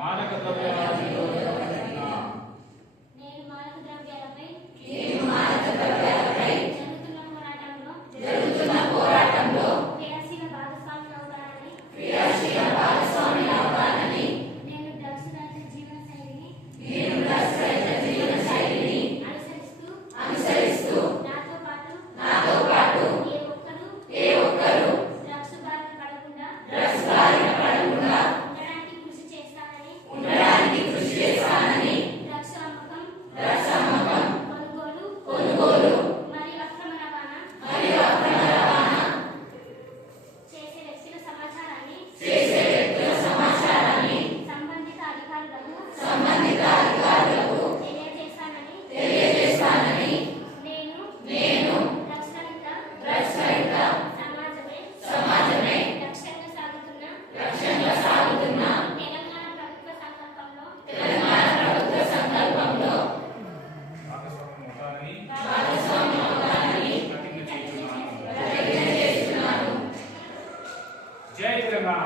మాదక ద్రవ్యాల నిరోధకమైన నేను మాదక ద్రవ్యాలపై జరుగుతున్న పోరాటంలో క్రియాశీల భాగస్వామి అవుతానని నేను డ్రగ్స్ రహిత జీవన శైలిని అనుసరిస్తూ నాతో పాటు ఏ ఒక్కరు డ్రగ్స్ బారిన పడకుండా ఉండడానికి కృషి చేస్తానని డ్రగ్స్ అమ్మకం కొనుగోలు మరియు అక్రమ రవాణా చేసే వ్యక్తుల సమాచారాన్ని సంబంధిత అధికారులకు తెలియజేస్తానని నేను డ్రగ్స్ రహిత సమాజమే లక్ష్యంగా సాగుతున్న తెలంగాణ ప్రభుత్వ సంకల్పంలో భాగస్వామ్యం అవుతానని ప్రతిజ్ఞ చేస్తున్నాను. జై తెలంగాణ.